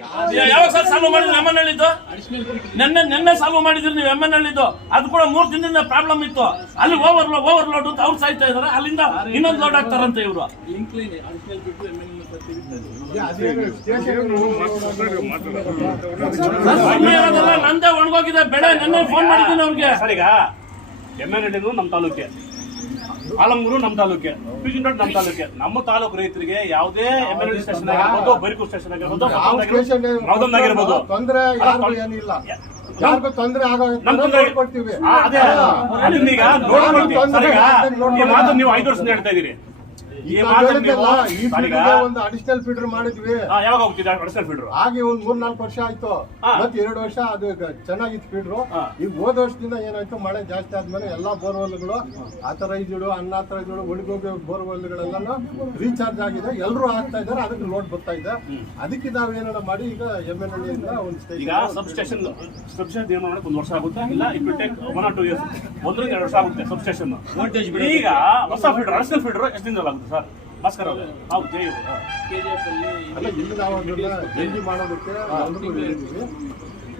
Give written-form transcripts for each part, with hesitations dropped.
ಯಾವಾಗ sir solve ಮಾಡಿದ್ರಿ ಎಮ್ಮನಹಳ್ಳಿದ್ದು? ನೆನ್ನೆ ಸಾಲ್ವ್ ಮಾಡಿದ್ರಿ ನೀವು ಎಮ್ಮನಹಳ್ಳಿದ್ದು. ಅದು ಕೂಡ 3 ದಿನದಿಂದ ಪ್ರಾಬ್ಲಮ್ ಇತ್ತು. ಅಲ್ಲಿ ಓವರ್ಲೋಡ್ ಅಂತ ಅವ್ರು ಸಾಯ್ತಾ ಇದಾರೆ. ಅಲ್ಲಿಂದ ಇನ್ನೊಂದು ಲೋಡ್ ಆಗ್ತಾರಂತೆ ಇವರು. ನಂದೇ ಒಣಗೋಗಿದೆ ಬೆಳೆ. ನೆನ್ನೆ ಫೋನ್ ಮಾಡಿದ್ದೀನಿ ಅವ್ರಿಗೆ. ಸರ್, ಈಗ ಎಮ್ಮನಹಳ್ಳಿನೂ ನಮ್ಮ ತಾಲೂಕೆ, ಆಲಂಗೂರು ನಮ್ಮ ತಾಲೂಕೆ, ಪಿಜಿಂಡೋಡ್ ನಮ್ಮ ತಾಲೂಕೆ. ನಮ್ಮ ತಾಲೂಕು ರೈತರಿಗೆ ಯಾವುದೇ ಎಮ್ಎಲ್ಎ ಸ್ಟೇಷನ್ ಆಗಿರ್ಬೋದು, ಬೈರ್ಕೂರು ಸ್ಟೇಷನ್ ಆಗಿರ್ಬೋದು, ಮೌದಮ್ ಆಗಿರ್ಬೋದು, ತೊಂದರೆ ಏನಿಲ್ಲ. ಯಾರಿಗೂ ತೊಂದರೆ ಕೊಡ್ತೀವಿ. ಅದೇ ಈಗ ನೋಡ್ಕೊಳ್ತೀವಿ. ಈ ಮಾತು ನೀವು 5 ವರ್ಷದಿಂದ ಹೇಳ್ತಾ ಇದೀರಿ. ಒಂದು ಅಡಿಷನಲ್ ಫೀಡರ್ ಮಾಡಿದ್ವಿ. ಯಾವಾಗ ಹೋಗ್ತಿದೆ ಅಡಿಷನಲ್ ಫೀಡರ್? ಹಾಗೆ ಒಂದ್ 3-4 ವರ್ಷ ಆಯ್ತು. ಮತ್ತೆ 2 ವರ್ಷ ಅದು ಚೆನ್ನಾಗಿತ್ತು ಫೀಡ್ರು. ಈಗ ಹೋದ ವರ್ಷದಿಂದ ಏನಾಯ್ತು, ಮಳೆ ಜಾಸ್ತಿ ಆದ್ಮೇಲೆ ಎಲ್ಲಾ ಬೋರ್ವೆಲ್ಗಳು ಆಥರೈಸ್ಡ್, ಅನ್ಆಥರೈಸ್ಡ್, ಒಳಗೋಗಿ ಬೋರ್ವೆಲ್ಗಳೆಲ್ಲ ರೀಚಾರ್ಜ್ ಆಗಿದೆ. ಎಲ್ಲರೂ ಆಗ್ತಾ ಇದಾರೆ. ಅದಕ್ಕೆ ಲೋಡ್ ಬರ್ತಾ ಇದೆ. ಅದಕ್ಕೆ ನಾವ್ ಏನಾರ ಮಾಡಿ ಈಗ ಎಮ್ಎನ್ಹಳ್ಳಿಯಿಂದ ಒಂದು ಸಬ್ಸ್ಟೇಷನ್ ನಿರ್ಮಾಣ ಮಾಡಕ್ಕೆ 1 ವರ್ಷ ಆಗುತ್ತೆ. ಇಲ್ಲ it will take 1 or 2 years. 1 ರಿಂದ 2 ವರ್ಷ ಆಗುತ್ತೆ ಸಬ್ಸ್ಟೇಷನ್. ಈಗ ಹೊಸ ಫೀಡರ್, ಅಡಿಷನಲ್ ಫೀಡರ್ ಎಷ್ಟು ದಿನದಲ್ಲಿ ಆಗುತ್ತೆ ಸರ್? ಭಾಸ್ಕರ್ ಅವರೇ, ನಾವು ಜಲ್ದಿ ಮಾಡೋದಕ್ಕೆ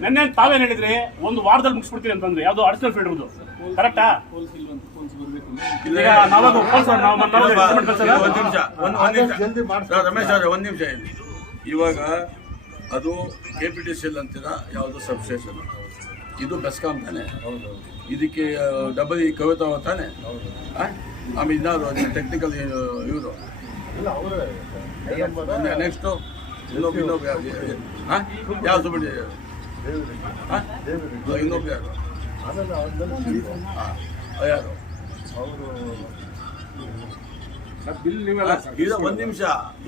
ನೆನ್ನೆ ತಾವೇನ್ ಹೇಳಿದ್ರಿ, 1 ವಾರದಲ್ಲಿ ಮುಗಿಸ್ಬಿಡ್ತೀವಿ ಅಂತಂದ್ರೆ. ಯಾವ್ದು ಅಡಿಷನಲ್ ಫೀಡರ್ದು ಕರೆಕ್ಟಾ? ರಮೇಶ್ ಅವರೇ, 1 ನಿಮಿಷ. ಇವಾಗ ಅದು KPTCL ಅಂತೀರ, ಯಾವುದು ಸಬ್ಸ್ಟೇಷನ್? ಇದು ಬೆಸ್ಕಾಂ ತಾನೆ? ಇದಕ್ಕೆ ಡಬಲ್ ಕವಿತಾ ತಾನೆ? ಆಮೇಲೆ ಇನ್ನಾದ್ರು ಟೆಕ್ನಿಕಲ್ ಇವರು ನೆಕ್ಸ್ಟ್ ಇನ್ನೊಬ್ಬ ಯಾವ ಸುಬಿಡಿ ಇನ್ನೊಬ್ಬ ಯಾರು ಈಗ 1 ನಿಮಿಷ.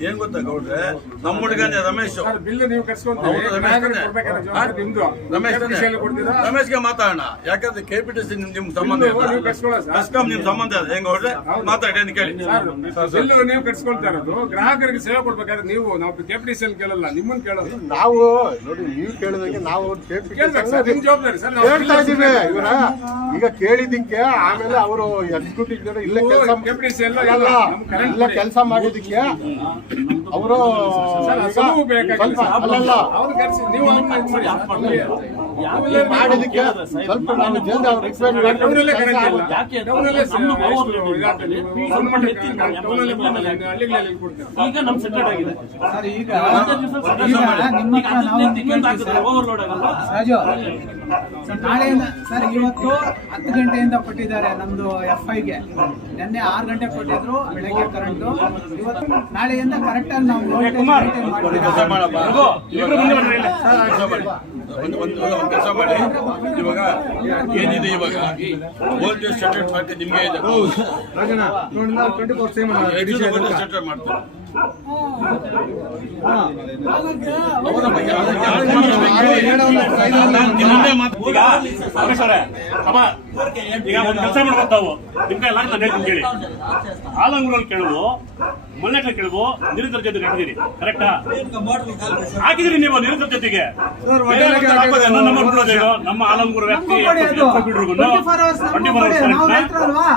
ಏನ್ ಗೊತ್ತಾ ಗೌಡ್ರೆ, ನಮ್ಮ ಹುಡುಗನೇ ರಮೇಶ್. ರಮೇಶ್ಗೆ ಮಾತಾಡೋಣ. ಯಾಕಂದ್ರೆ KPTC ನಿಮ್ ಸಂಬಂಧ, ಬೆಸ್ಕಾಂ ನಿಮ್ ಸಂಬಂಧ ಇದೆ. ಹೆಂಗ್ ಗೌಡ್ರೆ ಮಾತಾಡಿ ಅಂತ ಕೇಳಿ. ಬಿಲ್ ನೀವು ಕಟ್ಸ್ಕೊಳ್ತಾ ಇರೋದು, ಗ್ರಾಹಕರಿಗೆ ಸೇವೆ ಕೊಡ್ಬೇಕಾದ್ರೆ ನೀವು ನಾವು KPTC ಕೇಳಲ್ಲ, ನಿಮ್ಮನ್ನ ಕೇಳೋದು. ನಾವು ನೋಡಿ, ನೀವು ಕೇಳಿದಂಗೆ ನಾವು ನಿಮ್ ಜವಾಬ್ದಾರಿ ಸರ್. ಕೇಳ್ತಾ ಇದೀವಿ. ಈಗ ಕೇಳಿದ್ದಕ್ಕೆ ಆಮೇಲೆ ಅವರು ಎಕ್ಸಿಕ್ಯೂಟಿವ್ ಇಲ್ಲೇ KPTC ಎಲ್ಲ ಕೆಲಸ ಮಾಡಿದಕ್ಕೆ ಅವರು ಮಾಡಿದಕ್ಕೆ ಸ್ವಲ್ಪ ನಾವು ಜಲ್ದಿ ಅವ್ರ ಈಗ ನಮ್ ಸೆಟಲ್ ಆಗಿದೆ. ನಾಳೆಯಿಂದ ಸರ್, ಇವತ್ತು 10 ಗಂಟೆಯಿಂದ ಕೊಟ್ಟಿದ್ದಾರೆ ನಮ್ದು FIಗೆ. ನಿನ್ನೆ 6 ಗಂಟೆ ಕೊಟ್ಟಿದ್ರು ಬೆಳಗ್ಗೆ ಕರೆಂಟು. ಇವತ್ತು ನಾಳೆಯಿಂದ ಕರೆಕ್ಟ್ ಆಗಿ ನಾವು ಕೆಲಸ ಮಾಡಿ. ಇವಾಗ ಏನಿದೆ, ಇವಾಗ ವೋಲ್ಟೇಜ್ ಸೆಟಲ್ ಮಾಡಿ ನಿಮ್ಗೆ ಇದೆ. ಸೆಟಲ್ ಮಾಡ್ತಾರೆ. ಈಗ ಒಂದು ಕೆಲಸ ಮಾಡ್ಕೊತಾವು ನಿಮ್ ಕೈ ಎಲ್ಲ ನಾನು ಹೇಳ್ತೀನಿ ಕೇಳಿ. ಆಲಂಗೂರಲ್ಲಿ ಕೇಳುವು, ಮೊನ್ನೆ ಕೇಳುವು, ನಿರಂತರ ಜೊತೆಗೆ ಹಾಕಿದಿರಿ. ಕರೆಕ್ಟಾ? ಹಾಕಿದಿರಿ ನೀವು ನಿರಂತರ ಜೊತೆಗೆ. ನಮ್ಮ ಆಲಂಗೂರು ವ್ಯಕ್ತಿ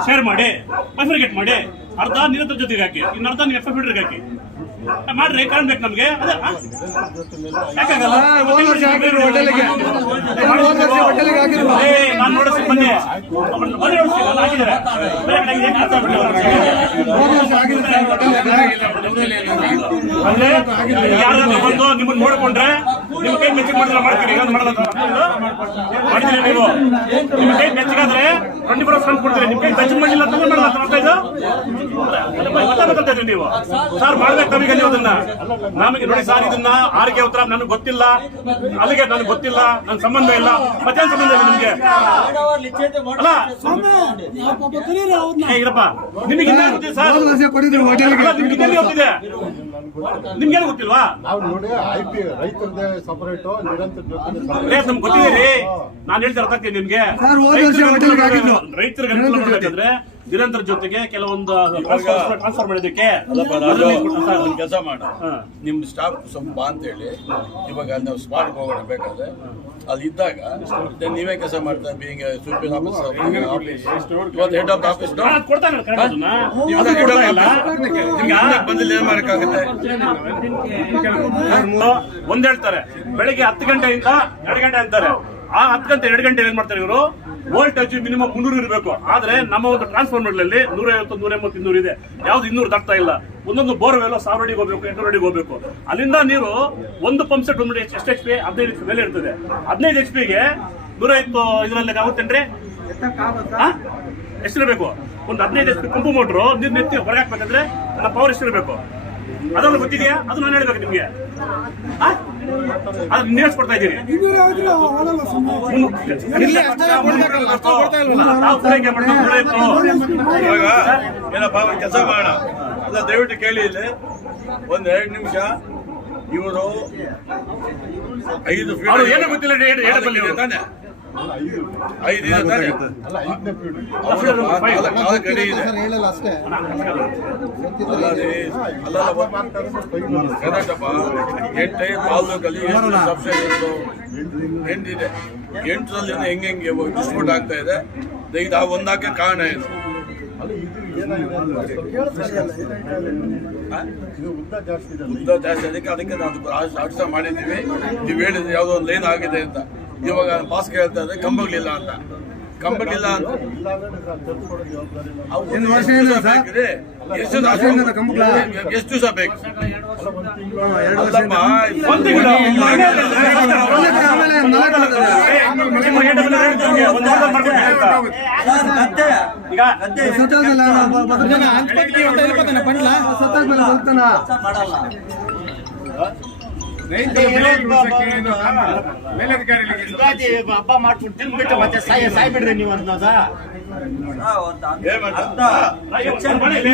ಶೇರ್ ಮಾಡಿ, ಅಫಿಲಿಕೇಟ್ ಮಾಡಿ. ಅರ್ಧ ನಿರಂತರ ಜೊತೆಗೆ ಹಾಕಿ, ಇನ್ನರ್ಧ ನೀವು FFB ಹಾಕಿ ಮಾಡ್ರಿ. ಕರೆಂಟ್ ಬೇಕು ನಮ್ಗೆ. ಯಾಕಾಗಲ್ಲ? ನಾನು ನೋಡಿಸ್ತೀನಿ, ಬನ್ನಿ ಹಾಕಿದ್ದಾರೆ. ಯಾರಾದ್ರೂ ಬಂದು ನಿಮ್ಮನ್ನ ನೋಡ್ಕೊಂಡ್ರೆ ನಿಮ್ ಕೈ ಮೆಚ್ಚಿಗೆ ಮಾಡಿದ್ರೆ ಮಾಡ್ತೀರಿ. ಮಾಡ್ತೀರಿ ನೀವು. ನಿಮ್ ಕೈ ಮೆಚ್ಚಿಗಾದ್ರೆ 24 hours ಕೊಡ್ತೀರಿ. ನಿಮ್ ಕೈ ಮೆಚ್ಚಿಗೆ ಮಾಡಿಲ್ಲ ಅಂತ ಮಾಡಲ್ಲ. ನೀವು ಸರ್ ಮಾಡ್ಬೇಕು ನಮಗೆ. ನೀವು ಅದನ್ನ ನಮಗೆ ನೋಡಿ ಸರ್, ಇದನ್ನ ಆರ್ಕೆ ಉತ್ತರ ನನಗೆ ಗೊತ್ತಿಲ್ಲ, ಅಲ್ಲಿಗೆ ನನಗೆ ಗೊತ್ತಿಲ್ಲ, ನನ್ನ ಸಂಬಂಧ ಇಲ್ಲ. ಮತ್ತೇನ್ ಸಂಬಂಧ ಇದೆ ನಿಮ್ಗೆ? ಅಲ್ಲ ಇರಪ್ಪ, ನಿಮಗೆ ಇನ್ನೇನು ಗೊತ್ತಿದೆ ಸರ್? ನಿಮ್ಗೆ ಗೊತ್ತಿದೆ, ನಿಮ್ಗೇನು ಗೊತ್ತಿಲ್ವಾ? ನಾವು ನೋಡಿ ರೈತರದೇ ಸಪರೇಟ್, ನಮ್ಗೆ ಗೊತ್ತಿದೆ ರೀ. ನಾನು ಹೇಳ್ತಾ ಇರ್ತೀನಿ ನಿಮ್ಗೆ. ರೈತರಿಗೆ ಅನುಕೂಲ ಮಾಡ್ಬೇಕಂದ್ರೆ ನಿರಂತರ ಜೊತೆಗೆ ಕೆಲವೊಂದು ಟ್ರಾನ್ಸ್ಫರ್ ಮಾಡಿದ್ದಕ್ಕೆ ಅಲ್ಲಪ್ಪ ರಾಜು, ಒಂದು ಕೆಲಸ ಮಾಡ, ಹಾ. ನಿಮ್ ಸ್ಟಾಫ್ ಸ್ವಲ್ಪ ಬಾ ಅಂತ ಹೇಳಿ ಇವಾಗ ನಾವು ಸ್ಪಾಟ್ಗೆ ಹೋಗೋಣ ಬೇಕಾದ್ರೆ ಅಲ್ಲಿ ಇದ್ದಾಗ then ನೀವೇ ಕೆಲಸ ಮಾಡ್ತಾ ಬೀಂಗ್ ಸೂಪರ್ ಆಫೀಸರ್ ಇವತ್ತು ಹೆಡ್ ಆಫ್ ಆಫೀಸ್ ಕೊಡ್ತಾನೆ ಕನ್ನಡದನ್ನ. ಬಂದಿಲ್ಲ ಏನ್ ಮಾಡಕ್ಕಾಗುತ್ತೆ? ಒಂದ್ ಹೇಳ್ತಾರೆ ಬೆಳಿಗ್ಗೆ 10 ಗಂಟೆಯಿಂದ 2 ಗಂಟೆ ಅಂತಾರೆ. ಆ 10 ಗಂಟೆ 2 ಗಂಟೆ ಏನ್ ಮಾಡ್ತಾರೆ ಇವರು? ವೋಲ್ಟೇಜ್ ಮಿನಿಮಮ್ 300 ಇರಬೇಕು. ಆದ್ರೆ ನಮ್ಮ ಒಂದು ಟ್ರಾನ್ಸ್ಫಾರ್ಮರ್ಗಳಲ್ಲಿ 150, 180, 200 ಇದೆ. ಯಾವ್ದು 200 ದಾಟ್ತಾ ಇಲ್ಲ. ಒಂದೊಂದು ಬೋರ್ವೆಲ್ 1000 ಅಡಿಗೆ ಹೋಗ್ಬೇಕು, 800 ಅಡಿಗೆ ಹೋಗ್ಬೇಕು. ಅಲ್ಲಿಂದ ನೀರು ಒಂದು ಪಂಪ್ ಸೆಟ್ ಬಂದ್ಬಿಟ್ಟು ಎಷ್ಟು HP 15 ಮೇಲೆ ಇರ್ತದೆ. 15 HP ಗೆ 150 ಇದರಲ್ಲಿ ಆಗುತ್ತೇನ್ರಿ? ಎಷ್ಟಿರಬೇಕು? ಒಂದು 15 HP ಪಂಪು ಮೋಟ್ರು ನೀರು ನೆತ್ತಿ ಹೊರಗೆ ಹಾಕ್ಬೇಕಂದ್ರೆ ನನ್ನ ಪವರ್ ಎಷ್ಟಿರಬೇಕು? ಅದನ್ನು ಗೊತ್ತಿದೆಯಾ? ಅದು ನಾನು ಹೇಳ್ಬೇಕು ನಿಮ್ಗೆ. ಅದು ನೀವು ಕೊಡ್ತಾ ಇದ್ದೀರಿ. ಇವಾಗ ಏನಪ್ಪ ಒಂದು ಕೆಲಸ ಮಾಡೋಣ, ಅಲ್ಲ ದಯವಿಟ್ಟು ಕೇಳಿ ಇಲ್ಲಿ ಒಂದ್ 2 ನಿಮಿಷ. ಇವರು 5 ಅವ್ರು ಏನೋ ಗೊತ್ತಿಲ್ಲ ಹೇಳಬಲ್ಲಿ ಫೀಟ್ ತಾನೆ, 5 ಇದೆ ತಾನೆ, ಅಲ್ಲ 5ನೇ ಫೀಲ್ಡ್ ನಾಲ್ಕು ಗಡಿ ಇದೆ. ಹೇಳಲ್ಲ ಅಷ್ಟೇ. ಅಲ್ಲ ರೀ, ಅಲ್ಲ ಕರೆಕ್ಟಪ್ಪ. 8 ತಾಲೂಕಲ್ಲಿ ಎಷ್ಟು ಸಬ್ಸಿಡಿ 8 ಇದೆ. 8ರಲ್ಲಿ ಹೆಂಗೆ ಡಿಸ್ಟ್ರಿಬ್ಯೂಟ್ ಆಗ್ತಾ ಇದೆ. ಇದು ಒಂದಾಕೆ ಕಾರಣ ಇದು. ಅಲ್ಲ ಇದು ಏನಾಗಿದೆ ಅಂದ್ರೆ ಇದು ಉದ್ದ ಜಾಸ್ತಿ ಇದೆ. ಉದ್ದ ಜಾಸ್ತಿ ಅದಕ್ಕೆ ನಾವು ಅರ್ಥ ಮಾಡಿದ್ದೀವಿ. ನೀವು ಹೇಳಿದ್ರೆ ಯಾವುದೋ ಒಂದು ಲೈನ್ ಆಗಿದೆ ಅಂತ. ಇವಾಗ ಬಾಸ್ಗೆ ಹೇಳ್ತಾ ಇದ್ರೆ ಕಂಬಗಳಿಲ್ಲ ಅಂತ. ಕಂಬಗಳಿಲ್ಲ ಅಂತ ಇಲ್ಲ ಅಂದ್ರೆ ನಾನು ತರಿಸ್ಕೊಡೋ ಜವಾಬ್ದಾರಿ ನಮ್ದು. ಅವು ಎಷ್ಟು ದಿವಸ ಬೇಕಿದೆ? ಎಷ್ಟು ದಿವಸ ಬೇಕು? ಅಲ್ಲ ಒಂದು ತಿಂಗಳು ಅಲ್ಲಪ್ಪ, ಒಂದು ತಿಂಗಳು. ಈಗ ರೈತರ ಬೆಳೆ ಉಳಿಸಕ್ಕೆ ಏನು ಮೇಲಧಿಕಾರಿಗಳಿಗೆ ಹಬ್ಬ ಮಾಡ್ಬಿಟ್ಟು ತಿನ್ಬಿಟ್ಟು ಮತ್ತೆ ಸಾಯ್ಬಿಡ್ರಿ ನೀವು ಅನ್ನೋದ ಏನ್ ಮಾಡ್ತಾರೆ?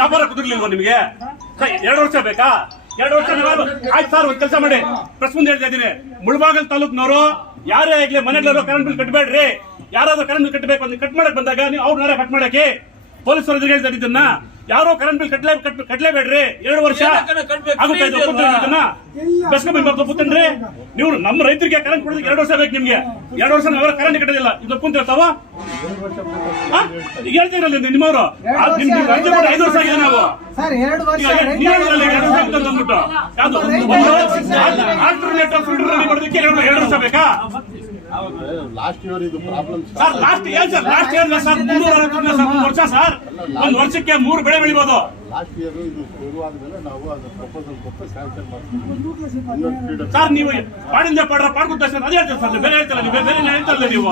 ವ್ಯಾಪಾರ ಕುದುರ್ಲಿಲ್ವ ನಿಮ್ಗೆ? 2 ವರ್ಷ ಬೇಕಾ? 2 ವರ್ಷ ಆಯ್ತು ಸರ್, ಒಂದ್ ಕೆಲಸ ಮಾಡಿ, ಪ್ರೆಸ್ ಮುಂದೆ ಹೇಳ್ತಾ ಇದ್ದೀನಿ. ಮುಳಬಾಗಲ್ ತಾಲೂಕ್ನವರು ಯಾರೇ ಆಗ್ಲಿ ಮನೆಗಳವರು ಕರೆಂಟ್ ಬಿಲ್ ಕಟ್ಟಬೇಡ್ರಿ. ಯಾರಾದ್ರೂ ಕರೆಂಟ್ ಬಿಲ್ ಕಟ್ಟಬೇಕು ಅಂತ ಕಟ್ ಮಾಡಕ್ ಬಂದಾಗ ನೀವು ಅವ್ರನ್ನ ಕಟ್ ಮಾಡಕ್ಕೆ ಪೊಲೀಸರು ಎದುರು ಹೇಳ್ತಾ ಇದನ್ನ. ಯಾರೋ ಕರೆಂಟ್ ಬಿಲ್ ಕಟ್ಲೇಬೇಡ್ರಿ. 2 ವರ್ಷ ಆಗುತ್ತೆ ಇದು ಒಪ್ಪುತ್ತೇನೆ. ಬೆಸ್ಕಾಂ ಒಪ್ಪುತ್ತೇನ್ರಿ? ನೀವು ನಮ್ಮ ರೈತರಿಗೆ ಕರೆಂಟ್ ಕೊಡೋದಕ್ಕೆ 2 ವರ್ಷ ಬೇಕು ನಿಮ್ಗೆ. 2 ವರ್ಷ ನಾವ್ ಕರೆಂಟ್ ಕಟ್ಟೋದಿಲ್ಲ. ಇದು ಒಪ್ಪುಂತಿರ್ತಾವ? ಈಗ ಹೇಳ್ತಾ ಇರಲ್ಲ ನಿಮ್ಮವರು. ರೈತ 5 ವರ್ಷ ಆಗಿದೆ ನಾವು. ಸರ್ 2 ವರ್ಷ ಅಂದ್ಬಿಟ್ಟು ಯಾವ್ದು ಆಲ್ಟರ್ನೇಟಿವ್ ಫಿಲ್ಟರ್ ರೆಡಿ ಮಾಡೋದಕ್ಕೆ 2 ವರ್ಷ ಬೇಕಾ? ಲಾಸ್ಟ್ ಇಯರ್ ಇದು ಪ್ರಾಬ್ಲಮ್ ಸರ್ ಲಾಸ್ಟ್ ಏನ್ ಸರ್? ಲಾಸ್ಟ್ ಇಯರ್ ಸರ್ 3 ವರ್ಷ ಸರ್. 1 ವರ್ಷಕ್ಕೆ 3 ಬೆಳೆ ಬೆಳಿಬಹುದು. ಲಾಸ್ಟ್ ಇಯರ್ ಇದು ಶುರುವಾದ್ಮೇಲೆ ನಾವು ಅದು ಪ್ರಪೋಸಲ್ ಕೊಟ್ಟು ಸ್ಯಾಂಕ್ಷನ್ ಮಾಡ್ತೀವಿ. ಸರ್ ನೀವು ಪಾಡಿಂದ ಪಾಡ್ಕೊತ ಅದೇ ಹೇಳ್ತಾರೆ ಸರ್. ಬೇರೆ ಹೇಳ್ತಾರೆ ನೀವು, ಬೇರೆ ಹೇಳ್ತಾರಲ್ಲ ನೀವು.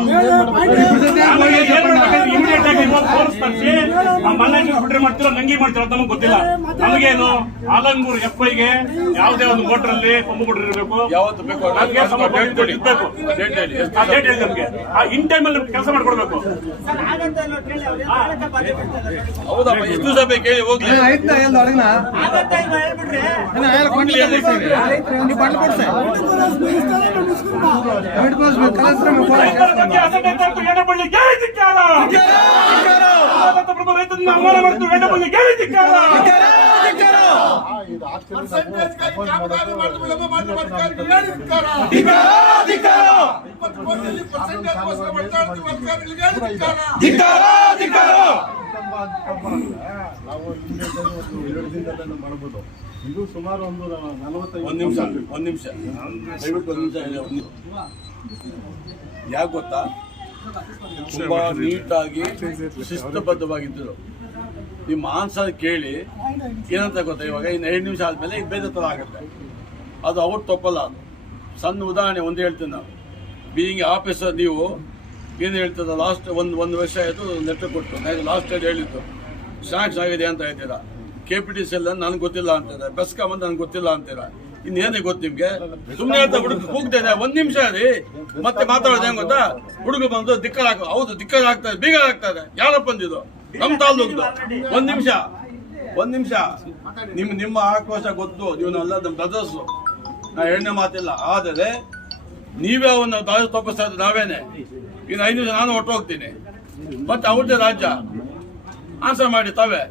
ಇಮಿಡಿಯೇಟ್ ಆಗಿ ಫೋರ್ಸ್ ತರಿಸಿ ಮಲ್ಲಾಜಿ ಫಿಲ್ಟರ್ ಮಾಡ್ತಿರೋ ನಂಗಿ ಮಾಡ್ತಿರೋ ನಮಗೆ ಗೊತ್ತಿಲ್ಲ. ನಮಗೇನು ಆಲಂಗೂರು FIಗೆ ಯಾವುದೇ ಒಂದು ಮೋಟರ್ ಅಲ್ಲಿ ಪಂಪ್ ಮೋಟರ್ ಇರಬೇಕು. ಯಾವತ್ತು ಬೇಕು ನಮಗೆ ಸಂಬಂಧ ಇರ್ಬೇಕು. ಡೇಟ್ ಹೇಳಿ. ಆ ಡೇಟ್ ಹೇಳಿ ನಮ್ಗೆ. ಇನ್ ಟೈಮ್ ಅಲ್ಲಿ ಕೆಲಸ ಮಾಡ್ಕೊಡ್ಬೇಕು. ಹೌದಪ್ಪ, ಎಷ್ಟು ದಿವಸ ಬೇಕು ಹೇಳಿ ಹೋಗ್ಲಿ. ರೈತರ ಬಗ್ಗೆ ಅಸಡ್ಡೆ ತಂದು ಎಡಬಳ್ಳಿ ಗೇಲಿ ಧಿಕ್ಕಾರ. ಪ್ರಭು ರೈತರನ್ನ ಅವಮಾನ ಮಾಡಿದ್ದು ಎಡಬಳ್ಳಿ ಗೇಲಿ ಧಿಕ್ಕಾರ. ಇದು ಆಕ್ಚುಲಿ ನಾವು 2 ದಿನದಲ್ಲೇ ಮಾಡಬಹುದು. ಇದು ಸುಮಾರು ಒಂದು 45 ಒಂದ್ ನಿಮಿಷ ದಯವಿಟ್ಟು ಒಂದ್ ನಿಮಿಷ ಹೇಳಿ. ಯಾಕೆ ಗೊತ್ತಾ? ತುಂಬಾ ನೀಟಾಗಿ ಶಿಸ್ತುಬದ್ಧವಾಗಿದ್ದರು. ನಿಮ್ಮ ಆನ್ಸರ್ ಕೇಳಿ ಏನಂತ ಗೊತ್ತಾ, ಇವಾಗ ಇನ್ನು 2 ನಿಮಿಷ ಆದ್ಮೇಲೆ ಇದು ಬೇರೆ ಥರ ಆಗುತ್ತೆ. ಅದು ಅವ್ರು ತಪ್ಪಲ್ಲ. ಅದು ಸಣ್ಣ ಉದಾಹರಣೆ ಒಂದು ಹೇಳ್ತೀನಿ ನಾವು. ಬೀಯಿಂಗ್ ಆಫೀಸರ್ ನೀವು ಏನು ಹೇಳ್ತದ, ಲಾಸ್ಟ್ ಒಂದು ವರ್ಷ ಆಯಿತು ಲೆಟರ್ ಕೊಟ್ಟು ಲಾಸ್ಟ್ ಟೈಮ್ ಹೇಳಿದ್ದು ಸ್ನಾಕ್ಸ್ ಆಗಿದೆ ಅಂತ ಹೇಳ್ತೀರಾ. KPTCL ನನಗೆ ಗೊತ್ತಿಲ್ಲ ಅಂತೀರಾ, ಬೆಸ್ಕಾಂ ಅಂತ ನನಗೆ ಗೊತ್ತಿಲ್ಲ ಅಂತೀರಾ. ಇನ್ನೇನೇ ಗೊತ್ತು ನಿಮ್ಗೆ? ಸುಮ್ಮನೆ ಅಂತ ಹುಡುಗ ಕೂಗ್ತಾ ಇದೆ. 1 ನಿಮಿಷ ರೀ, ಮತ್ತೆ ಮಾತಾಡೋದು ಹೆಂಗ್ ಗೊತ್ತಾ? ಹುಡುಗ ಬಂದು ಧಿಕ್ಕಾರ ಹೌದು ಧಿಕ್ಕಾರ ಆಗ್ತದೆ, ಬೀಗ ಆಗ್ತದೆ. ಯಾರಪ್ಪ ಬಂದಿದ್ದು? ನಮ್ಮ ತಾಲೂಕ್ದು. 1 ನಿಮಿಷ ನಿಮ್ಮ ಆಕ್ರೋಶ ಗೊತ್ತು. ನೀವು ಎಲ್ಲ ನಮ್ಮ ಬ್ರದರ್ಸು, ನಾ 2ನೇ ಮಾತಿಲ್ಲ. ಆದರೆ ನೀವೇ ಅವನ್ನ ದಾರಿ ತಪ್ಪಿಸ್ತಾ ಇದ್ದು ನಾವೇನೆ. ಇನ್ನು 5 ನಿಮಿಷ ನಾನು ಹೊರಟು ಹೋಗ್ತೀನಿ. ಮತ್ತೆ ಅವ್ರದ್ದೇ ರಾಜ್ಯ. ಆನ್ಸರ್ ಮಾಡಿ ತಾವೇ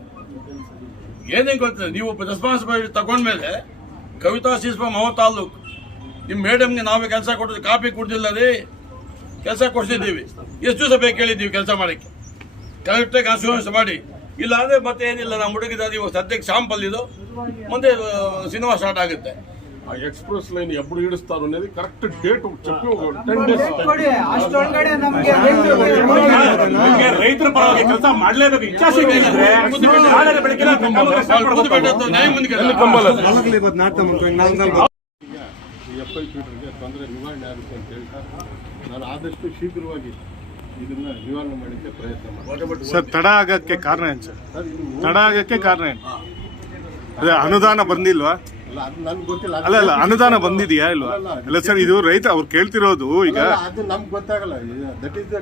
ಏನೇನು ಗೊತ್ತಿದೆ. ನೀವು ರೆಸ್ಪಾನ್ಸಿಬಿಲಿಟಿ ತಗೊಂಡ್ಮೇಲೆ Kavitha sees from our taluk. ನಿಮ್ಮ ಮೇಡಮ್ಗೆ ನಾವೇ ಕೆಲಸ ಕೊಟ್ಟಿದ್ದು, ಕಾಪಿ ಕೊಡ್ತಿಲ್ಲ ರೀ, ಕೆಲಸ ಕೊಡ್ತಿದ್ದೀವಿ. ಎಷ್ಟು ದಿವಸ ಬೇಕು ಹೇಳಿದ್ದೀವಿ ಕೆಲಸ ಮಾಡೋಕ್ಕೆ, ಕರೆಕ್ಟಾಗಿ ಕಾನ್ಸ್ಟಿಟ್ಯೂನ್ಸ್ ಮಾಡಿ. ಇಲ್ಲ ಅಂದರೆ ಮತ್ತೆ ಏನಿಲ್ಲ, ನಮ್ಮ ಹುಡುಗಿದ ನೀವು ಸದ್ಯಕ್ಕೆ ಶಾಂಪಲ್ ಇದು, ಮುಂದೆ ಸಿನಿಮಾ ಸ್ಟಾರ್ಟ್ ಆಗುತ್ತೆ. ఆ ఎక్స్ప్రెస్ లైన్ ఎప్పుడు ఇడుస్తారు అనేది కరెక్ట్ డేట్ చెప్పి 10 days ಕೊಡಿ ಅಷ್ಟೊಳಗಡೆ ನಮ್ಗೆ ನಿಮ್ಗೆ ರೈತರ ಪರವಾಗಿ ಕೆಲಸ ಮಾಡ್ಲೇಬೇಕು, ಇಚ್ಛಾಶಕ್ತಿ ಇದ್ರೆ ನಾಳೆ ಬೆಳಗ್ಗೆ ನ್ಯಾಯ ಮುಂದೆ FI ಫೀಡರ್ಗೆ ತೊಂದರೆ ನಿವಾರಣೆ ಆಗುತ್ತೆ ಅಂತ ಹೇಳ್ತಾ ನಾನು ಆದಷ್ಟು ಶೀಘ್ರವಾಗಿ ಇದನ್ನ ನಿವಾರಣೆ ಮಾಡಲಿಕ್ಕೆ ಪ್ರಯತ್ನ ಮಾಡ್ತೀನಿ. ಸರ್, ತಡ ಆಗಕ್ಕೆ ಕಾರಣ ಏನು ಸರ್? ಸರ್, ಇದು ತಡ ಆಗಕ್ಕೆ ಕಾರಣ ಏನು? ಅದೇ ಅನುದಾನ ಬಂದಿಲ್ವಾ? ಅಲ್ಲ, ಅದು ನನ್ಗೆ ಗೊತ್ತಿಲ್ಲ. ಅಲ್ಲ ಅನುದಾನ ಬಂದಿದೆಯಾ ಇಲ್ವಾ? ಅಲ್ಲ ಸರ್, ಇದು ರೈತ ಅವ್ರು ಕೇಳ್ತಿರೋದು ಈಗ. ಅದು ನಮ್ಗೆ ಗೊತ್ತಾಗಲ್ಲ. ದಟ್ ಇಸ್ ದ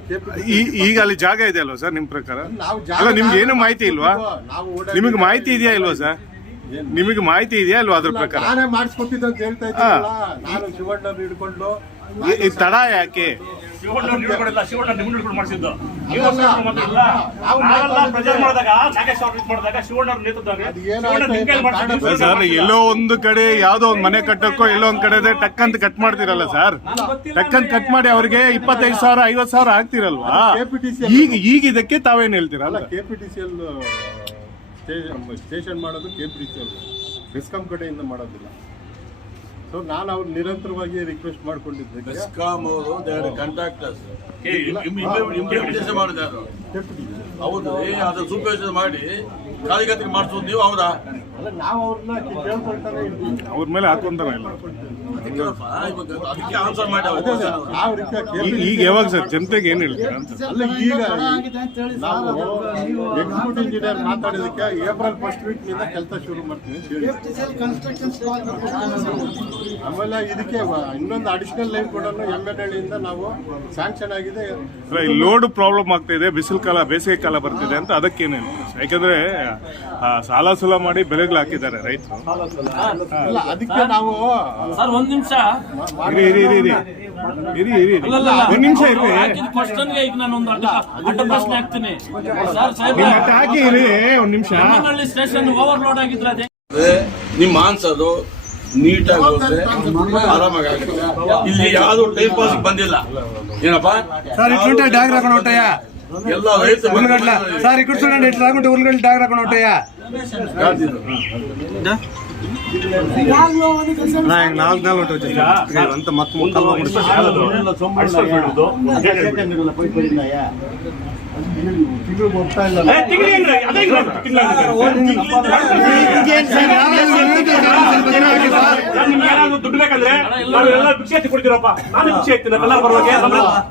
ಈಗ ಅಲ್ಲಿ ಜಾಗ ಇದೆ ಅಲ್ವಾ ಸರ್ ನಿಮ್ ಪ್ರಕಾರ? ನಾವು ಅಲ್ಲ, ನಿಮ್ಗೆ ಏನು ಮಾಹಿತಿ ಇಲ್ವಾ? ನಾವು ನಿಮಗೆ ಮಾಹಿತಿ ಇದೆಯಾ ಇಲ್ವಾ ಸರ್? ನಿಮಗೆ ಮಾಹಿತಿ ಇದೆಯಾ ಇಲ್ವಾ ಅದ್ರ ಪ್ರಕಾರ? ನಾನೇ ಮಾಡಿಸ್ಕೊಟ್ಟಿದ್ದೆ ಅಂತ ಹೇಳ್ತಾ ಇದ್ದೀನಲ್ಲ. ನಾನು ಶಿವಣ್ಣವ್ರು ಹಿಡ್ಕೊಂಡು ಈ ತಡ ಯಾಕೆ? ಶಿವಣ್ಣ ನಿಮ್ಮ ಹಿಡ್ಕೊಂಡು ಮಾಡಿಸಿದ್ದು. ನಾವೆಲ್ಲ ಪ್ರಚಾರ ಮಾಡಿದಾಗ ನಾಗೇಶ್ ಅವ್ರು ಮಾಡಿದಾಗ ಶಿವಣ್ಣ ಅವ್ರ ನೇತೃತ್ವದಲ್ಲಿ ಅದು ಏನಾಯ್ತು ಶಿವಣ್ಣ ನಿಮ್ಮ ಕೈಯಲ್ಲಿ ಮಾಡ್ಸಿದ್ದು. ಸರ್, ಎಲ್ಲೋ ಒಂದು ಕಡೆ ಯಾವ್ದೋ ಒಂದು ಮನೆ ಕಟ್ಟಕ್ಕೋ ಎಲ್ಲೋ ಒಂದ್ ಕಡೆ ಟಕ್ ಅಂತ ಕಟ್ ಮಾಡ್ತಿರಲ್ಲ ಸರ್. ಟಕ್ ಅಂತ ಕಟ್ ಮಾಡಿ ಅವ್ರಿಗೆ 25,000 50,000 ಆಗ್ತಿರಲ್ವಾ? ಈಗ ಇದಕ್ಕೆ ತಾವೇನ್ ಹೇಳ್ತೀರಲ್ಲ? KPTCL ಸ್ಟೇಷನ್ ಮಾಡೋದು KPTCL, ಬೆಸ್ಕಾಂ ಕಡೆಯಿಂದ ಮಾಡೋದಿಲ್ಲ. ಸೊ ನಾನು ಅವ್ರು ನಿರಂತರವಾಗಿ ರಿಕ್ವೆಸ್ಟ್ ಮಾಡ್ಕೊಂಡಿದ್ದೆ. ಬೆಸ್ಕಾಂ ಅವರು ಕಾಂಟ್ರಾಕ್ಟರ್ಸ್ ಕೆಲಸ ಮಾಡಿದಾರೆ. ಹೌದು, ಅದು ಸೂಪರ್ವೈಸರ್ ಮಾಡಿ ಕಾರ್ಯಗತಿಗೆ ಮಾಡಿಸೋದು ನೀವು. ಹೌದಾ? ಅಲ್ಲ, ನಾವು ಅವ್ರನ್ನ ಕೇಳ್ಕೊಳ್ತಾನೆ ಇದ್ವಿ. ಅವ್ರ ಮೇಲೆ ಹಾಕೊಂತಾನೆ ಇಲ್ಲ. ಅದಕ್ಕೆ ಆನ್ಸರ್ ಮಾಡಿ ಅವ್ರು ಯಾವ ರೀತಿಯ ಈಗ ಯಾವಾಗ ಸರ್ ಜನತೆಗೆ ಏನ್ ಹೇಳ್ತೀರಾ ಅಂತ? ಅಲ್ಲ, ಈಗ ನಾವು ಎಕ್ಸಿಕ್ಯೂಟಿವ್ ಇಂಜಿನಿಯರ್ ಮಾತಾಡೋದಕ್ಕೆ ಏಪ್ರಿಲ್ 1st ವೀಕ್ ನಿಂದ ಕೆಲಸ ಶುರು ಮಾಡ್ತೀವಿ ಅಂತ ಹೇಳಿ. ಆಮೇಲೆ ಇದಕ್ಕೆ ಇನ್ನೊಂದು ಅಡಿಷನಲ್ ಲೈನ್ ಕೂಡ MNLಯಿಂದ ನಾವು ಸ್ಯಾಂಕ್ಷನ್ ಆಗಿದೆ. ಲೋಡ್ ಪ್ರಾಬ್ಲಮ್ ಆಗ್ತಾ ಇದೆ, ಬಿಸಿಲು ಕಾಲ ಬೇಸಿಗೆ ಕಾಲ ಬರ್ತಿದೆ ಅಂತ ಅದಕ್ಕೇನು ಹೇಳ್ತೀರಾ? ಯಾಕಂದ್ರೆ ಸಾಲ ಸುಲ ಮಾಡಿ ಬೆಳೆಗಳು ಹಾಕಿದ್ದಾರೆ ರೈತರು. ಅಲ್ಲ, ಅದಕ್ಕೆ ನಾವು ಸರ್ ಒಂದ್ ನಿಮಿಷ, ಇರಿ ಒಂದ್ ನಿಮಿಷ ಇರಿ. ಕ್ವಶನ್ಗೆ ಈಗ ನಾನು ಒಂದು ಅಡ್ಡ ಪ್ರಶ್ನೆ ಹಾಕ್ತೀನಿ ಸರ್. ಸಾಹೇಬ್, ನಿಮ್ಮ ಹತ್ರ ಹಾಕಿ ಇರಿ ಒಂದ್ ನಿಮಿಷ. ಹೆಮ್ಮನಹಳ್ಳಿ ಸ್ಟೇಷನ್ ಓವರ್ಲೋಡ್ ಆಗಿದ್ರೆ ಅದೇ ನಿಮ್ಮ ಆನ್ಸರ್ ನೀಟಾಗಿ ಹೋದ್ರೆ ಆರಾಮಾಗಿ ಆಗುತ್ತೆ. ಇಲ್ಲಿ ಯಾವ್ದು ಟೈಮ್ ಪಾಸ್ ಬಂದಿಲ್ಲ. ಏನಪ್ಪಾ ಸರ್, ಇಟ್ಲುಂಟೆ ಡ್ಯಾಗ್ ಹಾಕೊಂಡು ಹೊಟ್ಟೆಯ ಎಲ್ಲ ರೈತ ಉಲ್ಗಡ್ಲ ಸರ್, ಇಟ್ಟು ಸುಳ್ಳು ಇಟ್ಟು ಹಾಕೊಂಡು ಉಲ್ಗಡ್ಲ ಡ್ಯಾಗ್ ಹಾಕೊಂಡು ಹೊಟ್ಟೆಯ ನಾಲ್ಕು ಹೊಟ್ಟೆ ಅಂತ ಮತ್ತೆ ಮುಖ ತಿಂಗಳಿಗೆ ಹೋಗ್ತಾ ಇಲ್ಲ. ದುಡ್ಡು ಬೇಕಂದ್ರೆ ನಾವೆಲ್ಲ ಭಿಕ್ಷೆ ಎತ್ತಿ ಕೊಡ್ತೀರಪ್ಪ. ನಾನು ಭಿಕ್ಷೆ ಎತ್ತೀನಿ ಎಲ್ಲರೂ ಬರುವಾಗ.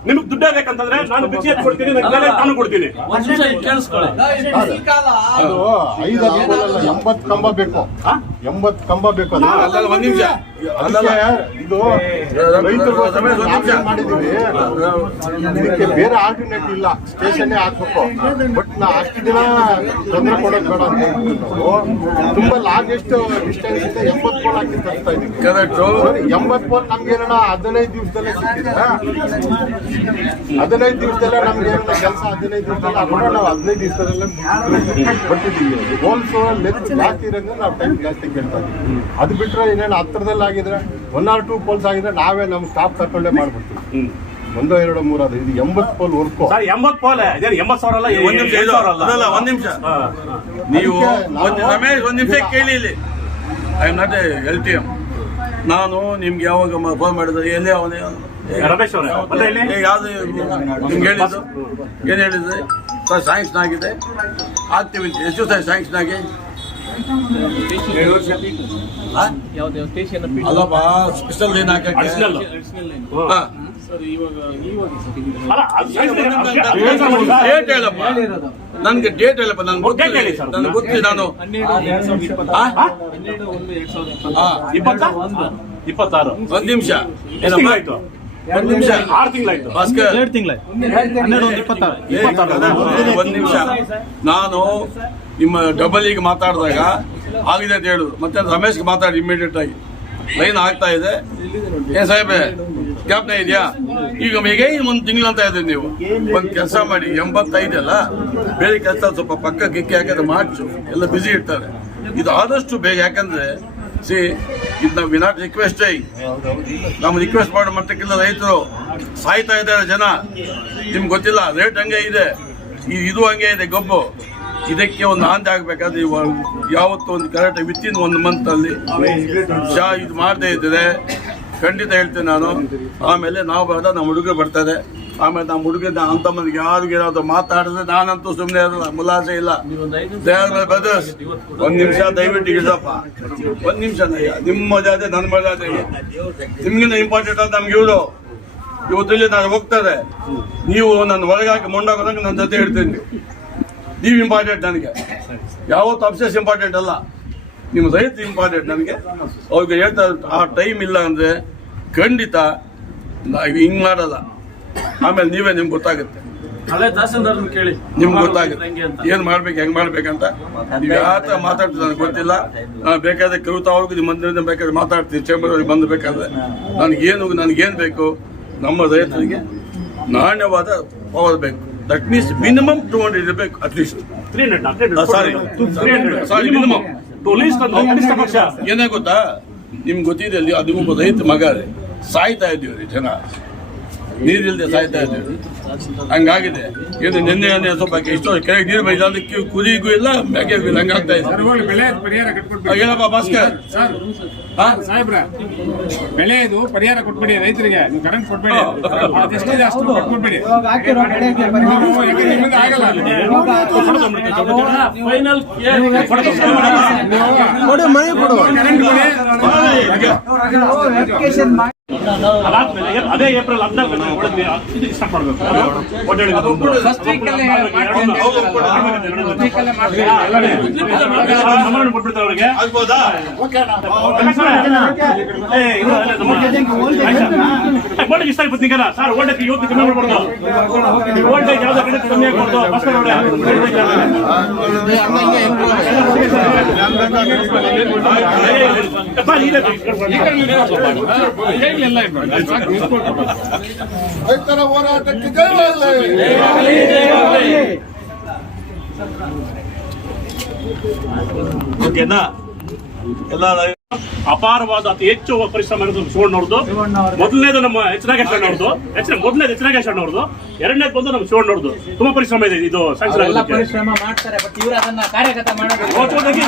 ನಿಮ್ಗೆ ದುಡ್ಡೇ ಬೇಕಂತಂದ್ರೆ ನಾನು ಭಿಕ್ಷೆ ಎತ್ತಿ ಕೊಡ್ತೀನಿ, ನಾನು ಕೊಡ್ತೀನಿ. ಒಂದ್ ನಿಮಿಷ ಕೇಳಿಸ್ಕೊಳ್ಳಿ. ಅದು 5 ಅನುಕೂಲ 80 ಕಂಬ ಬೇಕು. 80 ಕಂಬ ಬೇಕು. ಅದಲ್ಲ, ಒಂದ್ ನಿಮಿಷ. ಅದಕ್ಕೆ ಇದು ರೈತರಿಗೋಸ್ಕರ ನಾವೇನ್ ಮಾಡಿದೀವಿ, ಇದಕ್ಕೆ ಬೇರೆ ಆಲ್ಟರ್ನೇಟ್ ಇಲ್ಲ, ಸ್ಟೇಷನ್ ಹಾಕ್ಬೇಕು. ಬಟ್ ನಾ ಅಷ್ಟು ದಿನ ತೊಂದರೆ ಕೊಡೋದು ಬೇಡ ಅಂತ ಹೇಳ್ಬಿಟ್ಟು ನಾವು ತುಂಬಾ ಲಾರ್ಜೆಸ್ಟ್ ಡಿಸ್ಟೆನ್ಸ್ ಇಂದ 80 ಪೋಲ್ ಹಾಕಿ ತರ್ತಾ ಇದೀವಿ. ಕರೆಕ್ಟ್. 80 ಪೋಲ್ ನಮ್ಗೆ ಏನೋ 15 ದಿವಸದಲ್ಲೇ ಸಿಕ್ಕಿದೆ. 15 ದಿವಸದಲ್ಲೇ ನಮ್ಗೆ ಏನೋ ಕೆಲಸ 15 ದಿವಸದಲ್ಲಿ ಹಾಕೊಂಡು ನಾವು 15 ದಿವಸದಲ್ಲೇ ಬರ್ತಿದ್ದೀವಿ. ಪೋಲ್ಸ್ ಲೆಂತ್ ಜಾಸ್ತಿ ಇರೋದ್ರಿಂದ ನಾವು ಟೈಮ್ ಜಾಸ್ತಿ ಕೇಳ್ತಾ ಇದೀವಿ. ಅದು ಬಿಟ್ರೆ ಇನ್ನೇನು ಹತ್ರದಲ್ಲಿ ಆಗಿದ್ರೆ 1 or 2 ಪೋಲ್ಸ್ ಆಗಿದ್ರೆ ನಾವೇ ನಮ್ಮ ಸ್ಟಾಫ್ ತಗೊಂಡೇ ಮಾಡ್ಬಿಡ್ತೀವಿ. 1, 2, 3 ಅದು. ಇದು 80 ಪೋಲ್ ವರ್ಕು. 80 ಪೋಲ್ 80,000 ಅಲ್ಲ. ಒಂದ್ ನಿಮಿಷ ಅದಲ್ಲ, ಒಂದ್ ನಿಮಿಷ. ನೀವು ರಮೇಶ್ ಒಂದ್ ನಿಮಿಷ ಕೇಳಿ. ಇಲ್ಲಿ ಐ ಆಮ್ ನಾಟ್ LTM. ನಾನು ನಿಮ್ಗೆ ಯಾವಾಗ ಫೋನ್ ಮಾಡಿದ್ರೆ ಎಲ್ಲಿ ಅವನೇ ರಮೇಶ್ ಅವರೇ ಯಾವ್ದು ನಿಮ್ಗೆ ಹೇಳಿದ್ದು ಏನ್ ಹೇಳಿದ್ರೆ ಸರ್ ಸ್ಯಾಂಕ್ಷನ್ ಆಗಿದೆ ಆಗ್ತೀವಿ. ಎಷ್ಟು ಸರ್ ಸ್ಯಾಂಕ್ಷನ್ ಆಗಿ? ಅಲ್ಲಪ್ಪ, ಸ್ಪೆಷಲ್ ಏನ್ ಹಾಕಕ್ಕೆ ಡೇಟ್ ಹೇಳಪ್ಪ. ನನ್ಗೆ ಡೇಟ್ ಹೇಳಪ್ಪ. ನನ್ಗೆ ಗೊತ್ತಿಲ್ಲ. ನಾನು 26 ಒಂದ್ ನಿಮಿಷ. ಆಯ್ತು, ಒಂದ್ ನಿಮಿಷ. 6 ತಿಂಗಳಾಯ್ತು. ಭಾಸ್ಕರ್, 2 ತಿಂಗಳಾಯ್ತು. 12 ಒಂದ್ ನಿಮಿಷ. ನಾನು ನಿಮ್ಮ ಡಬಲಿಗೆ ಮಾತಾಡಿದಾಗ ಆಗಿದೆ ಅಂತ ಹೇಳುದು. ಮತ್ತೆ ರಮೇಶ್ಗೆ ಮಾತಾಡಿ ಇಮಿಡಿಯೇಟ್ ಆಗಿ ಲೈನ್ ಆಗ್ತಾ ಇದೆ. ಏನ್ ಸಾಹೇಬೆ ಜ್ಞಾಪನ ಇದೆಯಾ? ಈಗ ಹೇಗೆ ಒಂದು ತಿಂಗಳಂತ ಇದ್ದೀರಿ ನೀವು. ಒಂದು ಕೆಲಸ ಮಾಡಿ, 85 ಅಲ್ಲ, ಬೇರೆ ಕೆಲಸ ಸ್ವಲ್ಪ ಪಕ್ಕ ಗಿಕ್ಕಿ ಹಾಕಿದ್ರೆ ಮಾರ್ಚು ಎಲ್ಲ ಬ್ಯುಸಿ ಇರ್ತಾರೆ. ಇದು ಆದಷ್ಟು ಬೇಗ, ಯಾಕಂದ್ರೆ ಇದು ನಾವು ವಿನಾಟ್ ರಿಕ್ವೆಸ್ಟ್ ನಾವು ರಿಕ್ವೆಸ್ಟ್ ಮಾಡೋ ಮಟ್ಟಕ್ಕಿಲ್ಲ. ರೈತರು ಸಾಯ್ತಾ ಇದ್ದಾರೆ, ಜನ ನಿಮ್ಗೆ ಗೊತ್ತಿಲ್ಲ, ರೇಟ್ ಹಂಗೆ ಇದೆ, ಇದು ಹಂಗೆ ಇದೆ ಗೊಬ್ಬು. ಇದಕ್ಕೆ ಒಂದು ಆಂತೆ ಆಗ್ಬೇಕಾದ್ರೆ ಯಾವತ್ತು ಒಂದು ಕರೆಕ್ಟ್ ವಿತಿನ್ 1 ಮಂತ್ ಅಲ್ಲಿ ಇದು ಮಾಡದೇ ಇದ್ರೆ ಖಂಡಿತ ಹೇಳ್ತೇನೆ ನಾನು. ಆಮೇಲೆ ನಾವು ಬರೋದ ನಮ್ಮ ಹುಡುಗರು ಬರ್ತಾರೆ. ಆಮೇಲೆ ನಮ್ಮ ಹುಡುಗರ ಅಂತ ಮಂದಿಗೆ ಯಾರಿಗೂ ಏನಾದ್ರು ಮಾತಾಡಿದ್ರೆ ನಾನಂತೂ ಸುಮ್ಮನೆ ಇರಲ್ಲ, ಮುಲಾಸೆ ಇಲ್ಲ. ಬ್ರದರ್ಸ್, 1 ನಿಮಿಷ ದಯವಿಟ್ಟು ಇಡಪ್ಪ, 1 ನಿಮಿಷ. ನಿಮ್ಮ ಮರ್ಯಾದೆ ನನ್ನ ಮರ್ಯಾದೆ ನಿಮ್ಗಿಂತ ಇಂಪಾರ್ಟೆಂಟ್ ಅಂತ ನಮ್ಗೆ ಇವತ್ತು ನಾನು ಹೋಗ್ತಾರೆ. ನೀವು ನನ್ನ ಹೊರಗಾಕಿ ಮೊಂಡಾಗೋದಂಗೆ ನನ್ನ ಜೊತೆ ಹೇಳ್ತೀನಿ. ನೀವು ಇಂಪಾರ್ಟೆಂಟ್ ನನಗೆ, ಯಾವತ್ತು ಅಬ್ಸೆಸ್ ಇಂಪಾರ್ಟೆಂಟ್ ಅಲ್ಲ, ನಿಮ್ಮ ರೈತ ಇಂಪಾರ್ಟೆಂಟ್ ನನಗೆ. ಅವ್ರಿಗೆ ಹೇಳ್ತಾರೆ ಆ ಟೈಮ್ ಇಲ್ಲ ಅಂದರೆ ಖಂಡಿತ ಹಿಂಗೆ ಮಾಡಲ್ಲ. ಆಮೇಲೆ ನೀವೇ ನಿಮ್ಗೆ ಗೊತ್ತಾಗುತ್ತೆ, ಹಳೆ ತಹಸೀಲ್ದಾರ್ ಕೇಳಿ ನಿಮ್ಗೆ ಗೊತ್ತಾಗುತ್ತೆ ಏನು ಮಾಡ್ಬೇಕು, ಹೆಂಗೆ ಮಾಡ್ಬೇಕಂತ. ನೀವು ಯಾವ ಮಾತಾಡ್ತೀವಿ ನನಗೆ ಗೊತ್ತಿಲ್ಲ. ನಾನು ಬೇಕಾದ್ರೆ ಕವಿತಾ ಅವ್ರಿಗೆ ನಿಮ್ಮ ಮಂದಿರದಿಂದ ಬೇಕಾದ್ರೆ ಮಾತಾಡ್ತೀನಿ, ಚೇಂಬರ್ ಅವ್ರಿಗೆ ಬಂದು ಬೇಕಾದ್ರೆ. ನನಗೇನು ಬೇಕು, ನಮ್ಮ ರೈತರಿಗೆ ನಾಣ್ಯವಾದ ಪವರ್ ಬೇಕು. ದಟ್ ಮೀನ್ಸ್ ಮಿನಿಮಮ್ 200 ಇರಬೇಕು, ಅಟ್ಲೀಸ್ಟ್ 300. ಸಾರಿ ಮಿನಿಮಮ್. ಏನೇ ಗೊತ್ತಾ, ನಿಮ್ಗೆ ಗೊತ್ತಿದೆ, ಅಲ್ಲಿ ಅದಕ್ಕೊಬ್ಬ ರೈತ ಮಗ ಸಾಯ್ತಾ ಇದ್ದೀವ್ರಿ, ಜನ ನೀರಿಲ್ಲದೆ ಸಾಯ್ತಾ ಇದ್ದೀವಿ. ಹಂಗಾಗಿದೆ. ಇದು ನಿನ್ನೆ ಸ್ವಲ್ಪ ಇಷ್ಟು ಕೆಳಗೆ ನೀರು ಬೈದ, ಅದಕ್ಕೆ ಕುರಿಗೂ ಇಲ್ಲ ಮೇಕೆಗೂ ಇಲ್ಲ, ಹಂಗಾಗ್ತಾ ಇದೆ. ಏನಪ್ಪ ಭಾಸ್ಕರ್ ಸಾಹೇಬ್ರ, ಬೆಳೆದು ಪರಿಹಾರ ಕೊಟ್ಬಿಡಿ ರೈತರಿಗೆ. ನೀವು ಕರೆಂಟ್ ಕೊಟ್ಬೇಡಿ, ಅದೆಷ್ಟಿದೆ ಅಷ್ಟು ಕೊಟ್ಬಿಡಿ. ಇವಾಗ ಹಾಕಿರೋ ಬೆಳೆಗೆ ನಿಮ್ಮಿಂದ ಆಗಲ್ಲ. ಫೈನಲ್ ವೆರಿಫಿಕೇಶನ್ ಮಾಡಿ ಅದಾದ್ಮೇಲೆ ಅದೇ ಏಪ್ರಿಲ್ 14 ಸ್ಟಾರ್ಟ್ ಮಾಡಬೇಕು. ಕೊಟ್ಬಿಡ್ತಾರೆ ಅವ್ರಿಗೆ. ಓಲ್ಟೇಜ್ ಇಷ್ಟ ಆಗ್ಬೋದು ನಿಂಗಲ್ಲ ಸರ್, ಓಲ್ಟೇಜ್ ಇವತ್ತು ಕಮ್ಮಿ ಮಾಡ್ಬಾರ್ದು. ಓಲ್ಟೇಜ್ ಯಾವ್ದು ಕಡೆ ಕಮ್ಮಿ ಆಗ್ಬಾರ್ದು. ರೈತರ ಹೋರಾಟಕ್ಕೆ ಜಯವಾಗಲಿ. ಓಕೆನಾ? ಎಲ್ಲ ಅಪಾರವಾದ ಅತಿ ಹೆಚ್ಚು ಪರಿಶ್ರಮ ಶಿವಣ್ಣವ್ರದ್ದು. ಮೊದಲನೇದು ನಮ್ಮ ಎಚ್.ನಾಗೇಶ್ ಅವ್ರದ್ದು, ಮೊದಲನೇದು ಎಚ್.ನಾಗೇಶ್ ಅವ್ರದ್ದು, ಎರಡನೇದು ಬಂದು ನಮ್ಮ ಶಿವಣ್ಣವ್ರದ್ದು. ತುಂಬಾ ಪರಿಶ್ರಮ ಇದೆ ಇದು ಸ್ಯಾಂಕ್ಷನ್ ಪರಿಶ್ರಮ ಮಾಡ್ತಾರೆ, ಬಟ್ ಇವರು ಅದನ್ನ ಕಾರ್ಯಗತ ಮಾಡೋದು. ಆಗೋದಕ್ಕೆ